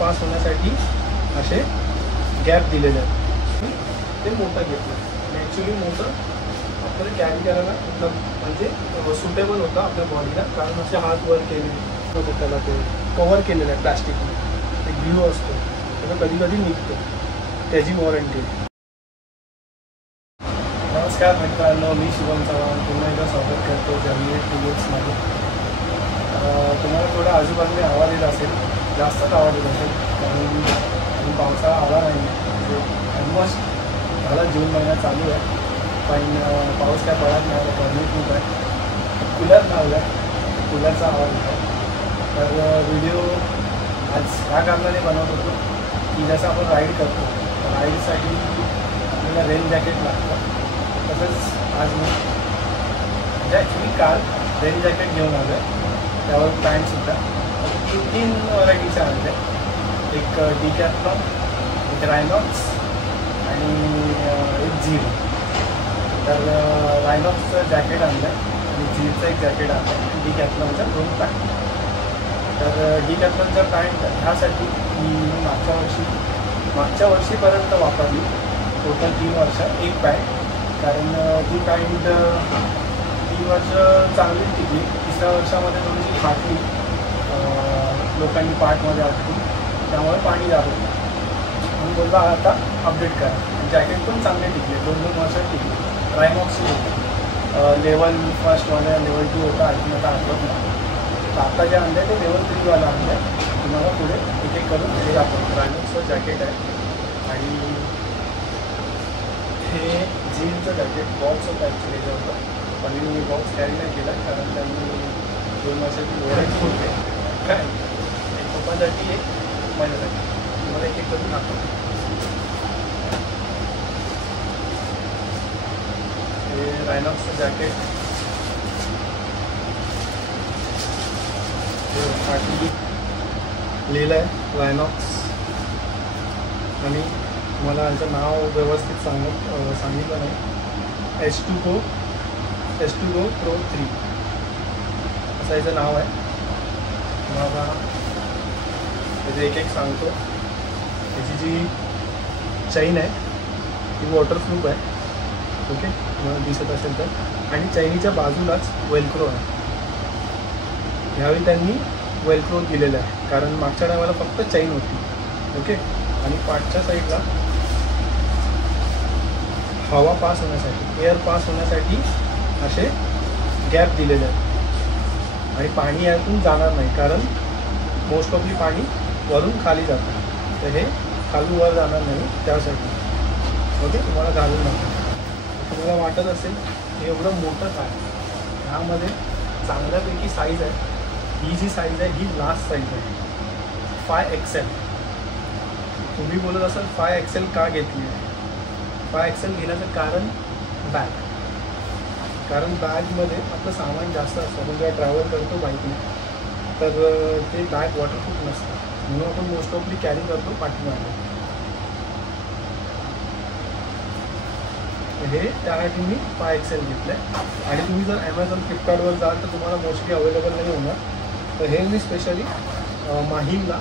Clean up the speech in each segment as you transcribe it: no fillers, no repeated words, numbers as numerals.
Pass होण्यासाठी असे gap दिलेले आहेत. ते मोठं घेतलं. ॲक्च्युली मोठं आपल्याला कॅरी करायला एकदम म्हणजे सुटेबल होतं आपल्या बॉडीला, कारण असे हात वर केलेले होते, त्याला ते कवर केलेलं आहे प्लॅस्टिकने. ते ग्लू असतो, त्याला कधी कधी निघतो, त्याची वॉरंटी. नमस्कार मित्रांनो, मी शुभम चव्हाण पुन्हा एकदा स्वागत करतो जर्नी टूवर्ड्समध्ये. तुम्हाला थोडा आजूबाजूने आवाज येत असेल, जास्तच आवाज येत असेल, कारण पावसाळा आला नाही. म्हणजे ऑलमोस्ट झाला, जून महिना चालू आहे, पण पाऊस काय पडत नाही, गरमी खूप आहे. कूलर लावला आहे, कूलरचा आवाज येतो. तर व्हिडिओ आज ह्या कारणाने बनवत होतो की जसं आपण राईड करतो, राईडसाठी आपल्याला रेन जॅकेट लागतं. तसंच आज मी म्हणजे ॲक्च्युली काल रेन जॅकेट घेऊन आलो आहे, त्यावर पॅन्टसुद्धा 3 व्हरायटीचे आणले. एक डिकॅथलॉन, एक रायनॉक्स आणि एक झीरो. तर रायनॉक्सचं जॅकेट आणलं आहे आणि झीरचं एक जॅकेट आणलं आहे आणि डिकॅथलॉनच्या 2 पॅन्ट. तर डिकॅथलॉनच्या पॅन्ट ह्यासाठी मी मागच्या वर्षीपर्यंत वापरली, टोटल 3 वर्ष एक पॅन्ट. कारण ती पॅन्ट 3 वर्ष चांगली टिकली. 3ऱ्या वर्षामध्ये थोडीशी फाटली, लोकांनी पार्टमध्ये अडकली, त्यामुळे पाणी जात होतं. म्हणून बोलला आता अपडेट करा. जॅकेट पण चांगले टिकले, 2-2 वर्ष टिकले. रायनॉक्सची होती, लेवल फर्स्टवाला, लेवल 2 होता, आणखी आता आठवत नाही. तर आता जे आणलं आहे ते लेवल 3वाला आणलं आहे. तुम्हाला पुढे एक एक करून हे दाखवतो. रायनॉक्सचं जॅकेट आहे आणि हे जीनचं जॅकेट बॉक्स होतं ॲक्च्युली जे होतं, पण मी बॉक्स कॅरी नाही केला कारण त्यांनी 2 वर्षाची वॉरंटी होते. काय एक पप्पासाठी, एक माझ्यासाठी. तुम्हाला एक एक करून दाखवतो. हे रायनॉक्सचं जॅकेट लिहिलं आहे रायनॉक्स, आणि मला याचं नाव व्यवस्थित सांगितलं नाही. H2GO Pro 3 असं याचं नाव आहे. मला त्याचं एक एक सांगतो. त्याची जी चैन आहे ती वॉटरप्रूफ आहे, ओके, तुम्हाला दिसत असेल तर. आणि चैनीच्या बाजूलाच वेल्क्रो आहे. ह्यावेळी त्यांनी वेल्क्रो दिलेलं आहे, कारण मागच्या टायमाला फक्त चैन होती, ओके. आणि पाठच्या साईडला हवा पास होण्यासाठी, एअर पास होण्यासाठी असे गॅप दिलेले आहेत. आणि पाणी यातून जाणार नाही, कारण मोस्ट ऑफली पाणी वरून खाली जातं, तर हे खालून वर जाणार नाही, त्यासाठी ओके. तुम्हाला घालून दाखवतो. तुम्हाला वाटत असेल हे एवढं मोठं काय, ह्यामध्ये चांगल्यापैकी साईज आहे. ही जी साईज आहे ही लास्ट साईज आहे, 5XL. तुम्ही बोलत असाल 5XL का घेतली आहे? 5XL घेण्याचं कारण बॅग. कारण बॅगमध्ये आपलं सामान जास्त असतं. आपण जेव्हा ट्रॅव्हल करतो बाईकने, तर ते बॅग वॉटरप्रूफ नसतं, म्हणून आपण मोस्ट ऑफली कॅरी करतो पाठीमागे. हे त्यासाठी मी 5XL घेतलं आहे. आणि तुम्ही जर ॲमेझॉन, फ्लिपकार्टवर जाल तर तुम्हाला मोस्टली अवेलेबल नाही होणार. तर हे मी स्पेशली माहीमला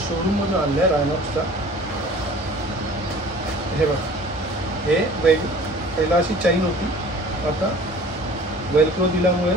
शोरूममधून आणलं आहे रायनॉक्सचा. हे बघा, हे पहिला अशी चैन होती, आता वेल्क्रो दिल्यामुळे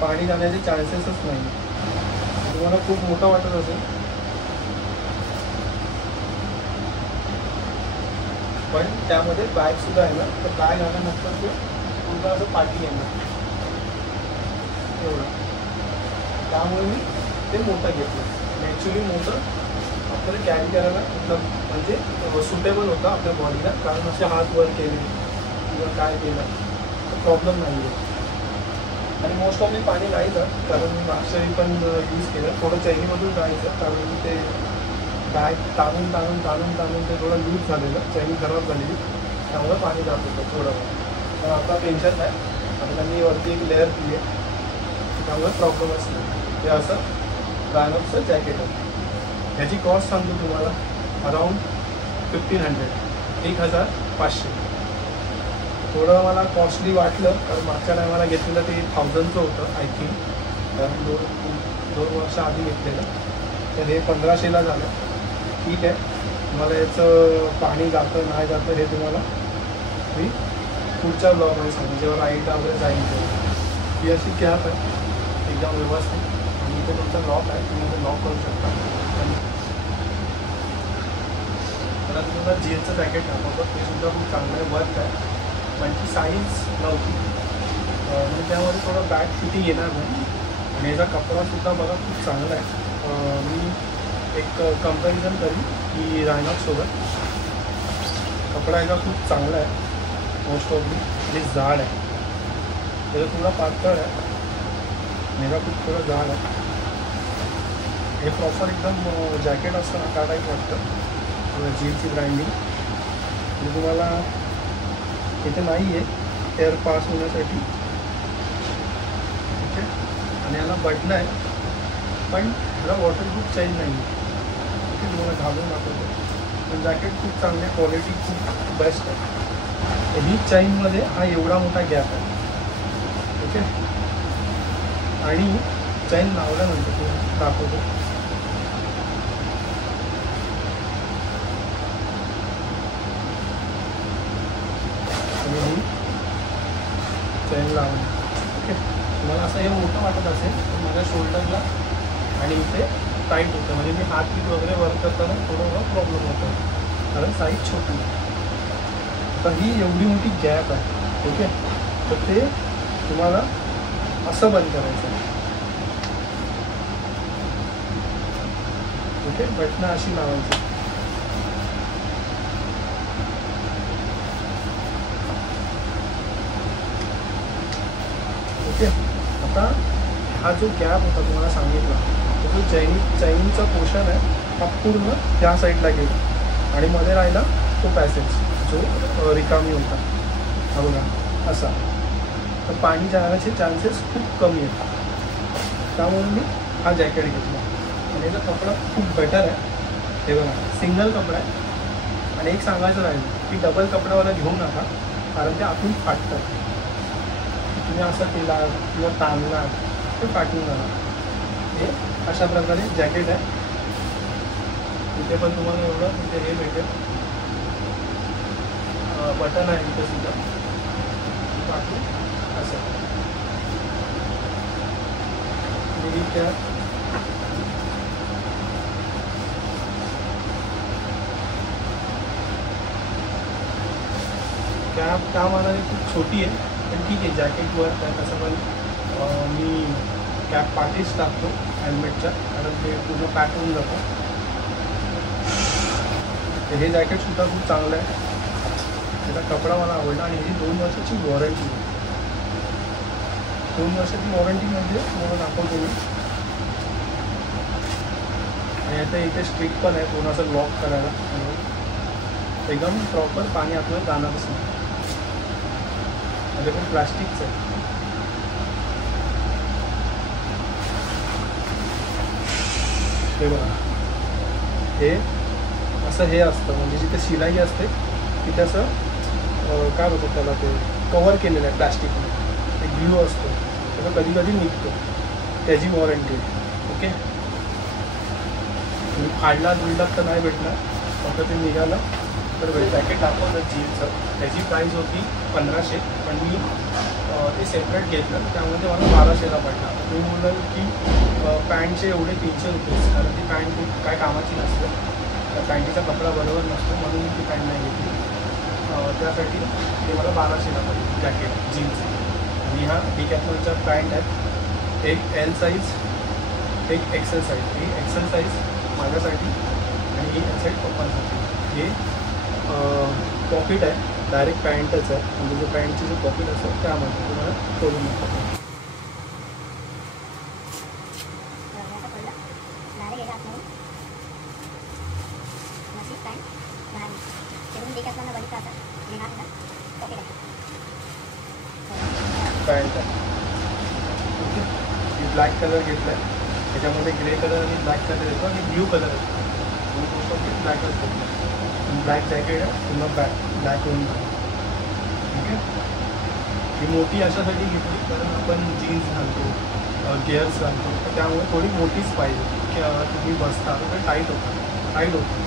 पाणी जाण्याचे चान्सेसच नाही. तुम्हाला खूप मोठा वाटत असेल, पण त्यामध्ये बॅगसुद्धा आहे ना, तर बॅग आल्यानंतर ते पूर्ण असं पाठी येणार एवढं. त्यामुळे मी ते मोठं घेतलं. ॲक्च्युली मोठं आपल्याला कॅरी करायला एकदम म्हणजे सुटेबल होतं आपल्या बॉडीला, कारण असे हात वर केले किंवा काय केलं तर प्रॉब्लेम नाही आहे. आणि मोस्ट ऑफ मी पाणी नाही जात, कारण मी मागच्या वेळी पण यूज केलं. थोडं चैनीमधून जायचं, कारण ते बॅग ताणून ते थोडं लूज झालेलं, चैनी खराब झालेली, त्यामुळे पाणी जात होतं थोडं. पण आता टेन्शन नाही, आता त्यांनी वरती एक लेअर दिली आहे, त्यामुळे प्रॉब्लेमच नाही. हे असं रायनॉक्सचं जॅकेट आहे. ह्याची कॉस्ट सांगतो तुम्हाला, अराऊंड 1500, 1500. थोडं मला कॉस्टली वाटलं, कारण मागच्या टायमाला घेतलेलं ते 1000चं होतं आय थिंक, कारण 2 वर्ष आधी घेतलेलं. तर हे 1500ला झालं. ठीक आहे, तुम्हाला याचं पाणी जातं नाही जातं हे तुम्हाला मी पुढच्या ब्लॉगमध्ये सांगेन, जेव्हा राईडला वगैरे जाईल तेव्हा. ही अशी कॅप आहे एकदम व्यवस्थित, आणि इथे तुमचा लॉक आहे, तुम्ही इथे लॉक करू शकता. मला तुम्हाला जीन्सचं जॅकेट दाखवतो, ते सुद्धा खूप चांगलं आहे, वर्क आहे. पण ती साईज नव्हती, म्हणजे त्यामध्ये थोडं बॅक फिटिंग येणार नाही. आणि याचा कपडासुद्धा बघा खूप चांगला आहे. मी एक कंपॅरिझन करीन की रायनॉक्ससोबत. कपडा याचा खूप चांगला आहे मोस्ट ऑफली, आणि जाड आहे. त्याचा थोडा पातळ आहे, मेरा खूप थोडं जाड आहे. हे प्रॉपर एकदम जॅकेट असतं ना त्या टाईप वाटतं जीन्सची ब्रँडिंग. म्हणजे तुम्हाला इथे नाही आहे एअर पास होण्यासाठी. ठीक आहे, आणि याला बटणं आहे, पण ह्याला वॉटरप्रूफ चेन नाही आहे. ठीक आहे, तुम्हाला घालून दाखवतो. पण जॅकेट खूप चांगली आहे, क्वालिटी खूप बेस्ट आहे. ही चेनमध्ये हा एवढा मोठा गॅप आहे. ठीक आहे, आणि चेन लावल्यानंतर तुम्हाला दाखवतो. आणि चेन लावून ओके, तुम्हाला असं हे मोठं वाटत असेल तर माझ्या शोल्डरला आणि इथे टाईट होतं, म्हणजे मी हात पीठ वगैरे वर्क करताना थोडं प्रॉब्लेम होतो कारण साईज छोटी. तर ही एवढी मोठी गॅप आहे. ओके, तर ते तुम्हाला असं बंद करायचं आहे. ओके, बटणं अशी लावायची. ओके, आता हा जो गॅप होता तुम्हाला सांगितला, तो जो चायनीजचा पोर्शन आहे हा पूर्ण त्या साईडला गेला आणि मध्ये राहिला तो पॅसेज जो रिकामी होता. हा बघा असा. तर पाणी जाण्याचे चान्सेस खूप कमी आहेत, त्यामुळे मी हा जॅकेट घेतला. आणि याचा कपडा खूप बेटर आहे. हे बघा सिंगल कपडा आहे. आणि एक सांगायचं राहील की डबल कपड्यावाला घेऊ नका, कारण ते आतून फाटतं. तुम्ही असं केला किंवा ताणला ते फाटून जाणार. हे अशा प्रकारे जॅकेट आहे. इथे पण तुम्हाला एवढं इथे हे भेटेल, बटन आहे इथे सुद्धा. बाकी असं मेरी कॅप त्या मानाने खूप छोटी आहे, पण ठीक आहे, जॅकेट वर्क आहे. तसं पण मी कॅप पाठीच टाकतो हेल्मेटच्या, कारण ते पूर्ण पॅक होऊन जातं. हे जॅकेटसुद्धा खूप चांगलं आहे. त्याचा कपडा मला आवडला आणि ह्याची 2 वर्षाची वॉरंटी आहे. 2 वर्षाची वॉरंटी म्हणजे तुम्हाला दाखवतो मी. आणि आता इथे स्ट्रिक पण आहे पूर्ण असं लॉक करायला, एकदम प्रॉपर पाणी आतमध्ये जाणारच नाही. म्हणजे पण प्लास्टिकचं आहे. हे बघा, हे असं हे असतं, म्हणजे जिथे शिलाई असते तिथे असं काय बोलतात त्याला, ते कवर केलेलं आहे प्लॅस्टिकने. ते ग्लू असतो, त्याचा कधी कधी निघतो, त्याची वॉरंटी. ओके, तुम्ही फाडला दुलडात तर नाही भेटणार, फक्त ते निघालं तर भेट. जॅकेट दाखवलं जीन्सचं, त्याची प्राईस होती 1500, पण मी ते सेपरेट घेतलं त्यामध्ये मला 1200ला पडला. तुम्ही बोलाल की पॅन्टचे एवढे 300 रुपये, कारण ती पॅन्ट काय कामाची नसते, त्या पॅन्टीचा कपडा बरोबर नसतो, म्हणून मी ती पॅन्ट नाही घेतली. त्यासाठी ते मला 1200ला पडली जॅकेट जीन्स. आणि ह्या डिकॅथलॉनच्या पॅन्ट आहेत, एक एल साईज, एक एक्सेल साईज. ही एक्सेल साईज माझ्यासाठी आणि ही एल साईज पप्पांसाठी. हे पॉकेट आहे, डायरेक्ट पॅन्टच आहे, म्हणजे जो पॅन्टची जो पॉकेट असतं त्यामध्ये तुम्हाला करून मिळतं. पॅन्ट आहे. ओके, ही ब्लॅक कलर घेतला आहे, त्याच्यामध्ये ग्रे कलर आणि ब्लॅक कलर येतो आणि ब्ल्यू कलर येतो. ब्लॅकच घेतला. ब्लॅक जॅकेट आहे, पुन्हा ब्लॅक होऊन जातो. ठीक आहे, ही मोठी अशासाठी घेतली कारण आपण जीन्स घालतो गेअर्स घालतो, तर त्यामुळे थोडी मोठीच पाहिजे की तुम्ही बसता तर टाईट होतं.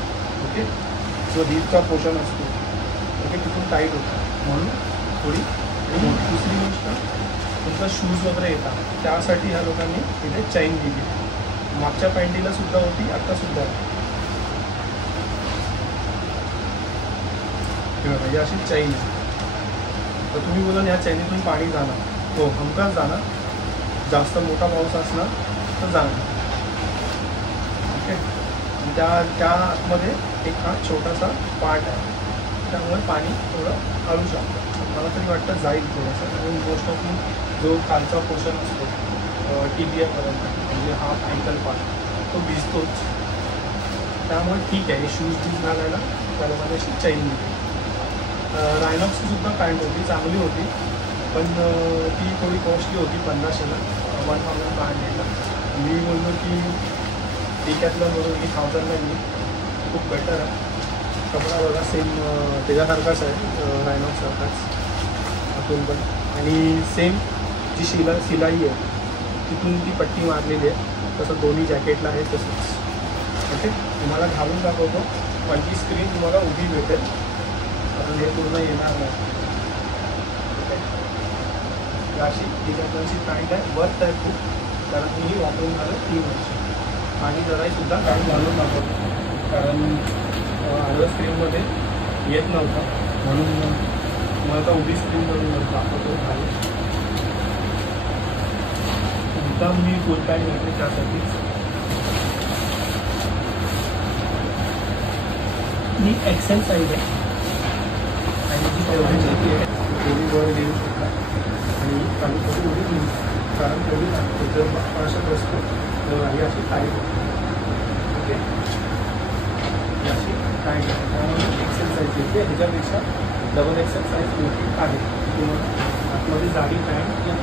ओके, जो हिपचा पोर्शन असतो ओके तिथून टाईट होतं म्हणून थोडी मोठी. दुसरी गोष्ट तुमचा शूज वगैरे येतात त्यासाठी ह्या लोकांनी इथे चैन दिली. मागच्या पॅन्टीला सुद्धा होती, आत्तासुद्धा आहे. ही अशी चैन आहे. तर तुम्ही बोलाल ह्या चैनीतून पाणी जाणार, हो हमखास जाणार. जास्त मोठा पाऊस असणार तर जाणार. ओके, त्या आतमध्ये एक हा छोटासा पार्ट आहे, त्यामुळे पाणी थोडं हळू शकतं. मला तरी वाटतं जाईल थोडंसं, आणि मोस्ट ऑफ जो खालचा पोर्शन असतो टिबियापर्यंत म्हणजे हा अँकल पार्ट तो भिजतोच. त्यामुळे ठीक आहे, शूज घालायला त्याला माझी अशी चैन दिली. रायनॉक्सची सुद्धा पॅन्ट होती, चांगली होती, पण ती थोडी कॉस्टली होती, 1500ला 1500ला. मी बोललो की डिकॅथलॉनवरून 1000ला मी खूप बेटर आहे. कपडा बघा सेम त्याच्यासारखाच आहे, रायनॉक्ससारखाच आतून पण, आणि सेम जी शिलाई आहे तिथून ती पट्टी मारलेली आहे, तसं दोन्ही जॅकेटला आहे तसंच. ओके, तुम्हाला घालून दाखवतो, पण ती स्क्रीन तुम्हाला उभी भेटेल, अजून हे पूर्ण येणार नाही. ओके, अशी डिकॅथलॉनची पॅन्ट आहे, वर्थ आहे खूप, कारण मी वापरून झालं 3 वर्ष. आणि जराहीसुद्धा पॅन्ट घालून दाखवतो, कारण आडव्या स्क्रीनमध्ये येत नव्हतं, म्हणून तुम्हाला आता उभी स्क्रीनवरून दाखवतो घालून. एकदम मी फुल पॅन्ट घातली त्यासाठीच. ही एक्सेल साईज आहे, आणि ती तेवढी आहे, तेवढी वर देऊ शकता, आणि चालू कशी एवढी घेऊ, कारण तेवढी लागते. जर असं बसतो तर ही अशी टाईट होते. ओके, अशी टाईट होते, त्यामुळे एक्सेल साईज येते. ह्याच्यापेक्षा डबल एक्सेल साईज मोठी आहे. तुम्हाला आतमध्ये जाडी पॅन्ट या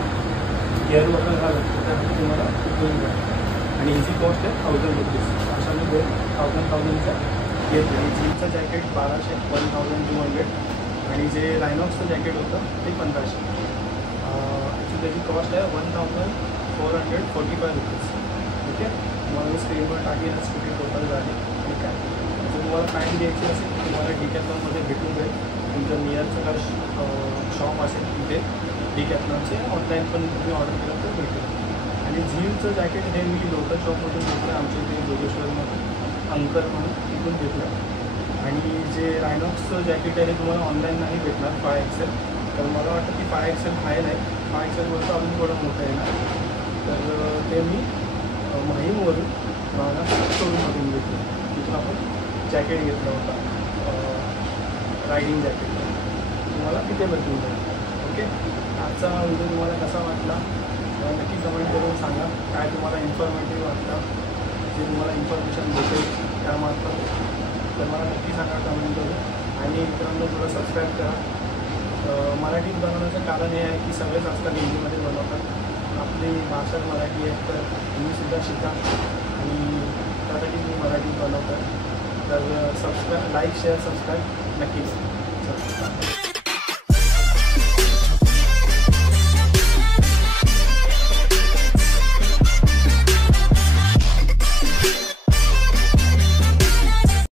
गेअर वगैरे घालत त्यासाठी तुम्हाला उपयोग आहे, आणि इझी कॉस्ट आहे 1000 रुपीज. अशा मी 1000चा घेतलं. आणि जीनचं जॅकेट 1200, 1200, आणि जे रायनॉक्सचं जॅकेट होतं ते 1500. ॲक्च्युली त्याची कॉस्ट आहे 1445 रुपीज. ओके, तुम्हाला मी स्क्रीनवर टाकेलच कुठे टोटल झाली. ठीक आहे, जर तुम्हाला पॅन्ट घ्यायची असेल तर तुम्हाला डिकॅथलॉनमध्ये भेटून जाईल. तुमचं नियरचं काय शॉप असेल तिथे डिकॅथलॉनचे, ऑनलाईन पण तुम्ही ऑर्डर केलं तर भेटेल. आणि झीलचं जॅकेट हे मी लोकल शॉपमधून घेतलं, आमच्या इथे जोगेश्वरमधून अंकल म्हणून तिथून घेतलं. आणि जे रायनॉक्सचं जॅकेट आहे हे तुम्हाला ऑनलाईन नाही भेटणार 5XL, तर मला वाटतं की 5XL आहे नाही, 5XLवरचं अजून थोडं मोठं येणार. तर ते मी माहीमवरून मला शोरूममधून घेतलं, तिथून आपण जॅकेट घेतला होता, रायडिंग जॅकेट, तुम्हाला तिथे भेटून जाईल. ओके, आजचा व्हिडिओ तुम्हाला कसा वाटला नक्की कमेंट करून सांगा. काय तुम्हाला इन्फॉर्मेटिव्ह वाटतं, जे तुम्हाला इन्फॉर्मेशन भेटेल त्यामार्फत, तर मला नक्की सांगा कमेंट करून. आणि मित्रांनो थोडं सबस्क्राईब करा. मराठीत बनवण्याचं कारण हे आहे की सगळेच आजकाल हिंदीमध्ये बनवतात. आपली भाषा मराठी आहे, तर तुम्हीसुद्धा शिका, आणि त्यासाठी मी मराठीत बनवतो. तर सबस्क्राईब, लाईक, शेअर, सबस्क्राईब नक्कीच.